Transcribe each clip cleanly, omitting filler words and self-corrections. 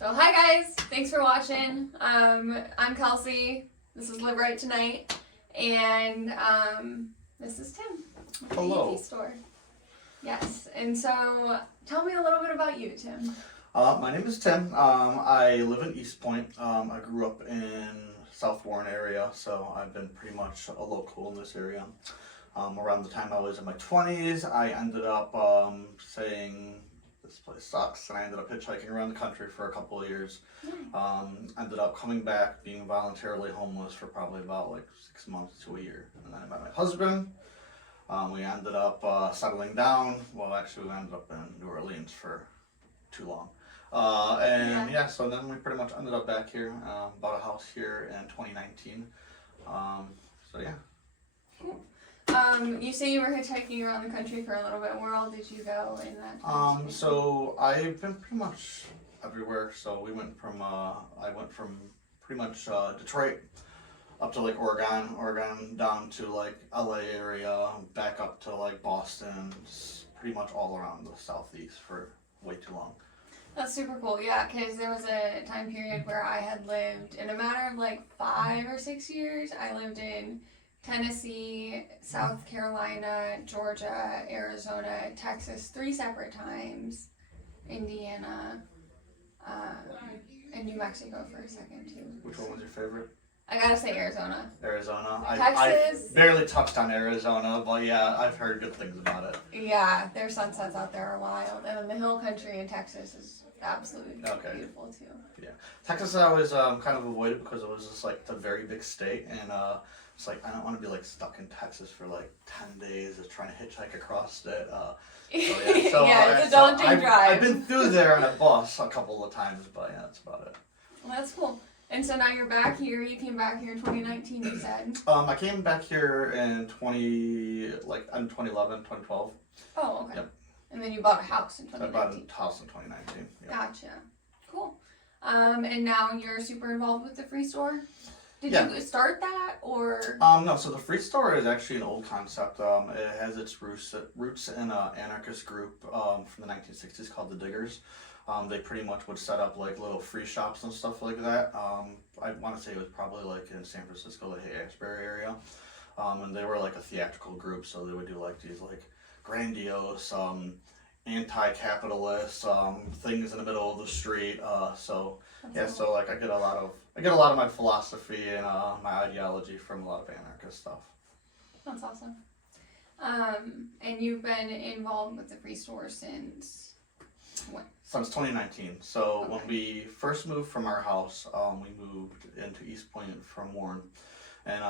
So hi guys, thanks for watching. I'm Kelsey. This is Live Right Tonight, and this is Tim. Hello. The store. Yes, and so tell me a little bit about you, Tim. My name is Tim. I live in East Point. I grew up in South Warren area, so I've been pretty much a local in this area. Around the time I was in my 20s, I ended up saying this place sucks, and I ended up hitchhiking around the country for a couple of years. Ended up coming back, being voluntarily homeless for probably about like 6 months to a year, and then I met my husband. We ended up settling down. Well, actually, we ended up in New Orleans for too long. So then we pretty much ended up back here, bought a house here in 2019. Cool. You say you were hitchhiking around the country for a little bit. Where all did you go in that time? So I've been pretty much everywhere. So we went from, I went from pretty much Detroit up to like Oregon down to like LA area, back up to like Boston, pretty much all around the Southeast for way too long. That's super cool, yeah, because there was a time period where I had lived, in a matter of like 5 or 6 years, I lived in Tennessee, South Carolina, Georgia, Arizona, Texas 3 separate times, Indiana, and New Mexico for a second too. Which one was your favorite? I gotta say Arizona. Arizona. Texas. I barely touched on Arizona, but yeah, I've heard good things about it. Yeah, their sunsets out there are wild, and then the hill country in Texas is absolutely beautiful too. Yeah, Texas I always kind of avoided because it was just like it's a very big state, and it's like I don't want to be like stuck in Texas for like 10 days of trying to hitchhike across it. It's a daunting drive. I've been through there on a bus a couple of times, but yeah, that's about it. Well, that's cool. And so now you're back here. You came back here in 2019, you said? I came back here in 2011, 2012. Oh, okay. Yep. And then you bought a house in 2019. I bought a house in 2019. Yep. Gotcha. Cool. And now you're super involved with the Freestore? Did you start that, or? No, so the Freestore is actually an old concept. It has its roots in an anarchist group from the 1960s called the Diggers. They pretty much would set up like little free shops and stuff like that. I want to say it was probably like in San Francisco, the Haight-Ashbury area. And they were like a theatrical group, so they would do like these like grandiose, anti-capitalist things in the middle of the street. So like I get a lot of my philosophy and my ideology from a lot of anarchist stuff. That's awesome. And you've been involved with the Freestore since when? Since 2019. So when we first moved from our house, we moved into East Point from Warren, and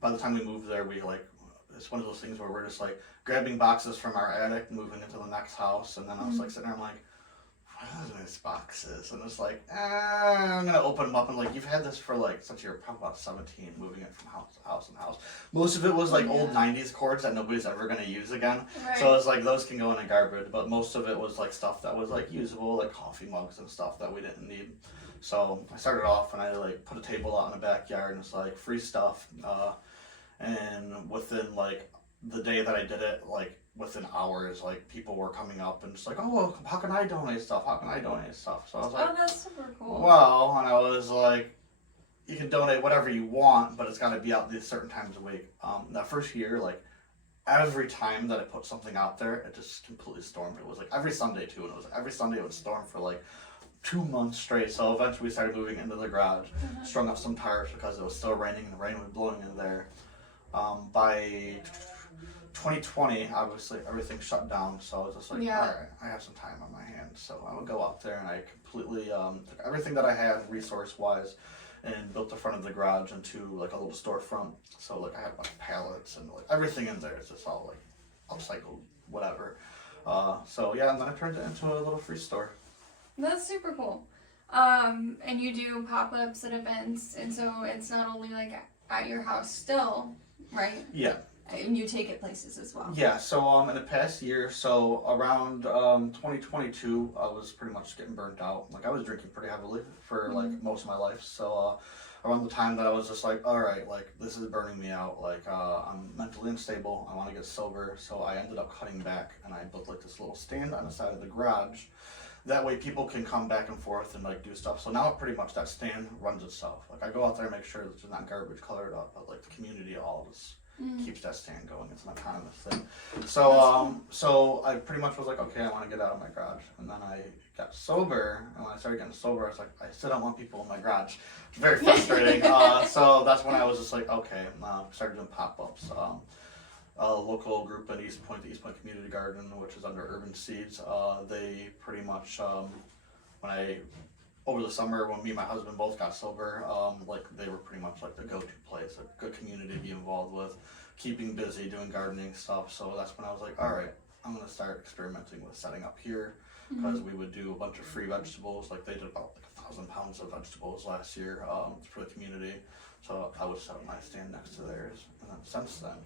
by the time we moved there, it's one of those things where we're just like grabbing boxes from our attic, moving into the next house, and then I was like sitting there, I'm like, what are these boxes? And it's like, I'm gonna open them up, and like you've had this for like since you're probably about 17, moving it from house to house and house. Most of it was like old 90s cords that nobody's ever gonna use again. Right. So it's like those can go in the garbage, but most of it was like stuff that was like usable, like coffee mugs and stuff that we didn't need. So I started off and I like put a table out in the backyard, and it's like free stuff. And within like the day that I did it, like within hours, like people were coming up and just like, oh, well, how can I donate stuff? How can I donate stuff? So I was like, oh, that's super cool. Well, and I was like, you can donate whatever you want, but it's got to be out these certain times a week. That first year, like every time that I put something out there, it just completely stormed. It was like every Sunday too, and it was like every Sunday it would storm for like 2 months straight. So eventually we started moving into the garage, strung up some tires because it was still raining and the rain was blowing in there. By 2020, obviously everything shut down, so I was just like, all right, I have some time on my hands, so I would go out there and I completely took everything that I had resource-wise and built the front of the garage into like a little storefront. So like I had like pallets and like everything in there is just all like upcycled, whatever. And then I turned it into a little free store. That's super cool. And you do pop-ups at events, and so it's not only like at your house still, right? Yeah. And you take it places as well. Yeah, so in the past year, so around 2022, I was pretty much getting burnt out. Like I was drinking pretty heavily for like most of my life. So around the time that I was just like, all right, like this is burning me out. Like I'm mentally unstable. I want to get sober. So I ended up cutting back, and I built like this little stand on the side of the garage that way people can come back and forth and like do stuff. So now pretty much that stand runs itself. Like I go out there and make sure that there's not garbage colored up, but like the community all just keeps that stand going. It's an autonomous thing. So I pretty much was like, okay, I want to get out of my garage. And then I got sober, and when I started getting sober, I was like, I still don't want people in my garage. It's very frustrating. So that's when I was just like, okay, started doing pop-ups. A local group in East Point, the East Point Community Garden, which is under Urban Seeds, they pretty much, over the summer when me and my husband both got sober, like they were pretty much like the go-to place, a good community to be involved with, keeping busy, doing gardening stuff. So that's when I was like, all right, I'm gonna start experimenting with setting up here, because we would do a bunch of free vegetables. Like they did about like 1,000 pounds of vegetables last year for the community. So I would set up my stand next to theirs, and then since then,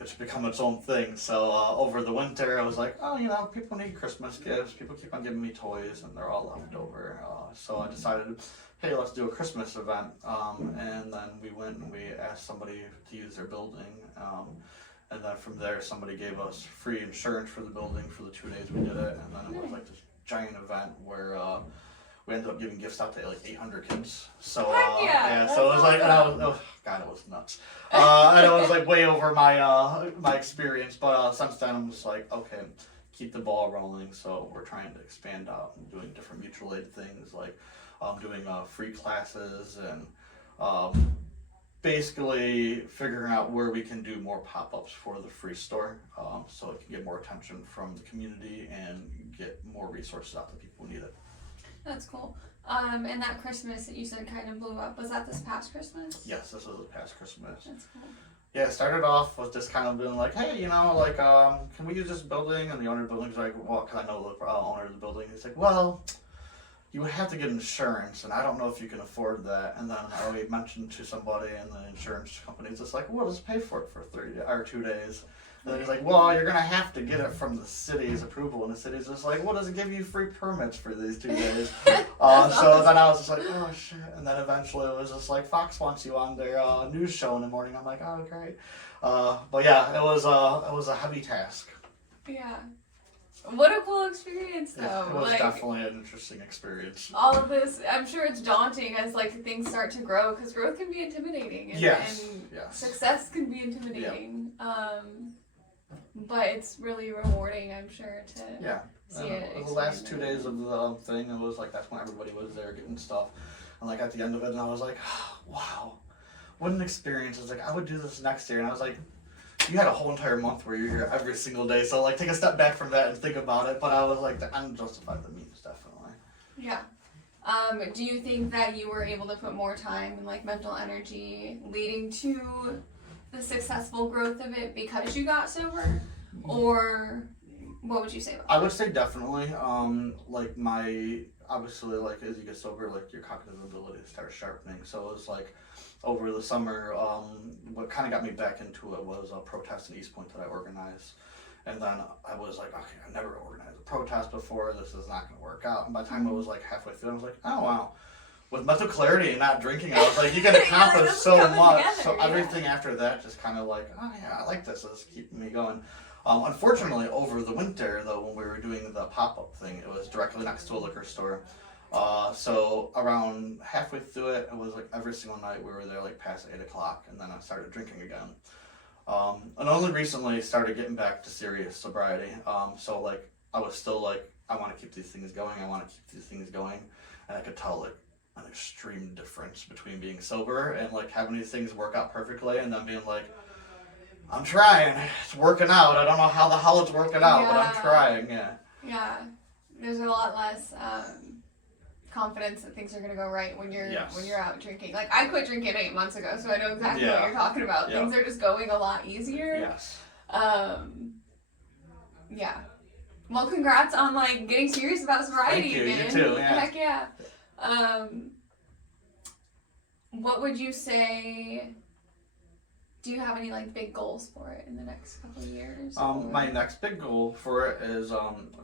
it's become its own thing. So over the winter, I was like, oh, you know, people need Christmas gifts. People keep on giving me toys, and they're all left over. So I decided, hey, let's do a Christmas event. And then we went and we asked somebody to use their building. And then from there, somebody gave us free insurance for the building for the 2 days we did it. And then it was like this giant event where we ended up giving gifts out to like 800 kids. So so it was like, and I was, oh god, it was nuts. And it was like way over my my experience. But since then, I'm just like, okay, keep the ball rolling. So we're trying to expand out and doing different mutual aid things, like doing free classes and basically figuring out where we can do more pop-ups for the Freestore, so it can get more attention from the community and get more resources out to people who need it. That's cool. And that Christmas that you said kind of blew up, was that this past Christmas? Yes, this was this past Christmas. That's cool. Yeah, it started off with just kind of being like, hey, you know, like, can we use this building? And the owner of the building's like, well, because I know the owner of the building. He's like, well, you would have to get insurance, and I don't know if you can afford that. And then I mentioned to somebody, and the insurance company's just like, well, just pay for it for 2 days. And then he's like, well, you're going to have to get it from the city's approval. And the city's just like, well, does it give you free permits for these 2 days? So then I was just like, oh, shit. And then eventually it was just like, Fox wants you on their news show in the morning. I'm like, oh, great. But yeah, it was a heavy task. Yeah. What a cool experience, though. Yeah, it was definitely an interesting experience. All of this, I'm sure it's daunting as like things start to grow, because growth can be intimidating, and, yes. Success can be intimidating. But it's really rewarding, I'm sure, to see it. The last 2 days of the thing, it was like that's when everybody was there getting stuff, and like at the end of it, and I was like, oh, wow, what an experience! I was like, I would do this next year, and I was like, you had a whole entire month where you're here every single day, so like take a step back from that and think about it. But I was like, the end justified the means, definitely. Yeah. Do you think that you were able to put more time and like mental energy leading to the successful growth of it because you got sober, or what would you say about that? I would say definitely. Like obviously, like as you get sober, like your cognitive ability starts sharpening. So it was like over the summer, what kind of got me back into it was a protest in East Point that I organized. And then I was like, okay, I never organized a protest before. This is not going to work out. And by the time I was like halfway through, I was like, oh wow. With mental clarity and not drinking, I was like, you can accomplish so much. Together, so everything after that just kind of like, oh yeah, I like this. This is keeping me going. Unfortunately, over the winter, though, when we were doing the pop-up thing, it was directly next to a liquor store. So around halfway through it, it was like every single night we were there like past 8 o'clock, and then I started drinking again. And only recently started getting back to serious sobriety. So like I was still like, I want to keep these things going. And I could tell like an extreme difference between being sober and like having these things work out perfectly, and then being like, I'm trying, it's working out. I don't know how the hell it's working out, but I'm trying. Yeah, there's a lot less confidence that things are gonna go right when you're out drinking. Like I quit drinking 8 months ago, so I know exactly what you're talking about. Things are just going a lot easier. Yes. Yeah. Well, congrats on like getting serious about sobriety again. Thank you. You too. Yeah. Heck yeah. What would you say? Do you have any like big goals for it in the next couple of years? My next big goal for it is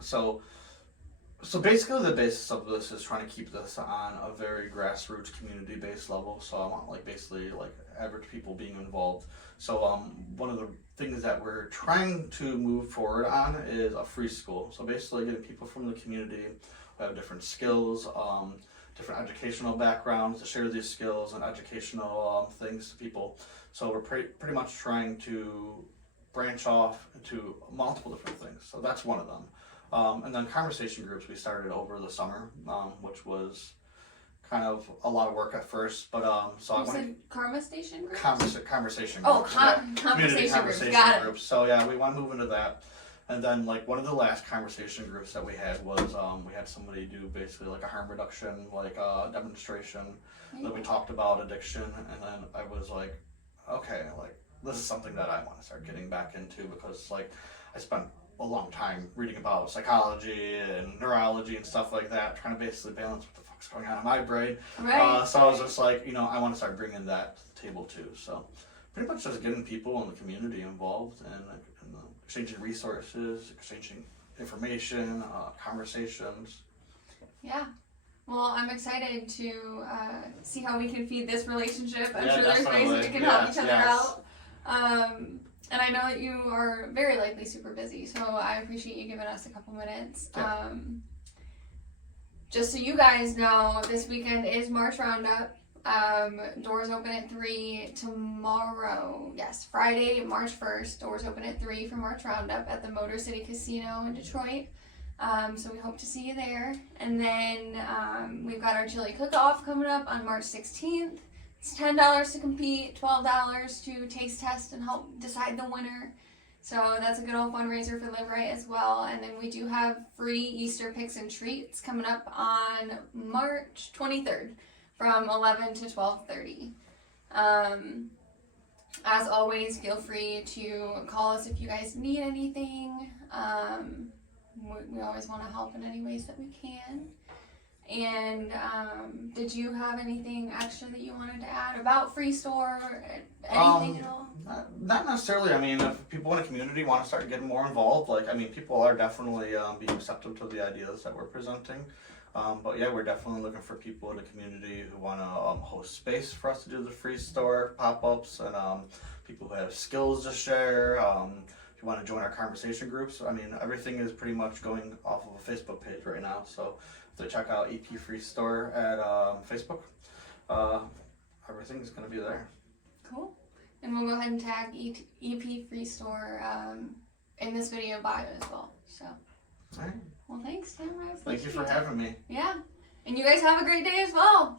so basically the basis of this is trying to keep this on a very grassroots community based level. So I want like basically like average people being involved. So one of the things that we're trying to move forward on is a free school. So basically getting people from the community who have different skills, different educational backgrounds to share these skills and educational things to people. So we're pretty much trying to branch off into multiple different things. So that's one of them. And then conversation groups we started over the summer, which was kind of a lot of work at first, but so You said Karma Station groups? Conversation Oh, groups. conversation Community groups. conversation Got it. groups. So yeah, we want to move into that. And then like one of the last conversation groups that we had was we had somebody do basically like a harm reduction like demonstration. Then we talked about addiction, and then I was like, okay, like this is something that I want to start getting back into, because like I spent a long time reading about psychology and neurology and stuff like that, trying to basically balance what the fuck's going on in my brain. Right. So I was just like, I want to start bringing that to the table too. So pretty much just getting people in the community involved and exchanging resources, exchanging information, conversations. Yeah. Well, I'm excited to see how we can feed this relationship. I'm Yeah, sure there's ways definitely. that we can help each other Yes. out. And I know that you are very likely super busy, so I appreciate you giving us a couple minutes. Yeah. Just so you guys know, this weekend is March Roundup. Doors open at 3 tomorrow. Yes, Friday, March 1st. Doors open at 3 for March Roundup at the Motor City Casino in Detroit. So we hope to see you there. And then we've got our chili cook-off coming up on March 16th. It's $10 to compete, $12 to taste test and help decide the winner. So that's a good old fundraiser for Live Right as well. And then we do have free Easter picks and treats coming up on March 23rd from 11 to 12:30. As always, feel free to call us if you guys need anything. We always want to help in any ways that we can. And did you have anything extra that you wanted to add about Freestore or anything at all? Not necessarily. I mean, if people in the community want to start getting more involved, people are definitely being receptive to the ideas that we're presenting. But yeah, we're definitely looking for people in the community who want to host space for us to do the Freestore pop-ups, and people who have skills to share. If you want to join our conversation groups, I mean, everything is pretty much going off of a Facebook page right now. So if they check out EP Freestore at Facebook, everything's going to be there. Cool. And we'll go ahead and tag EP Freestore in this video bio as well. So, All right. well, thanks, Tim. Thank you for having me. Yeah. And you guys have a great day as well.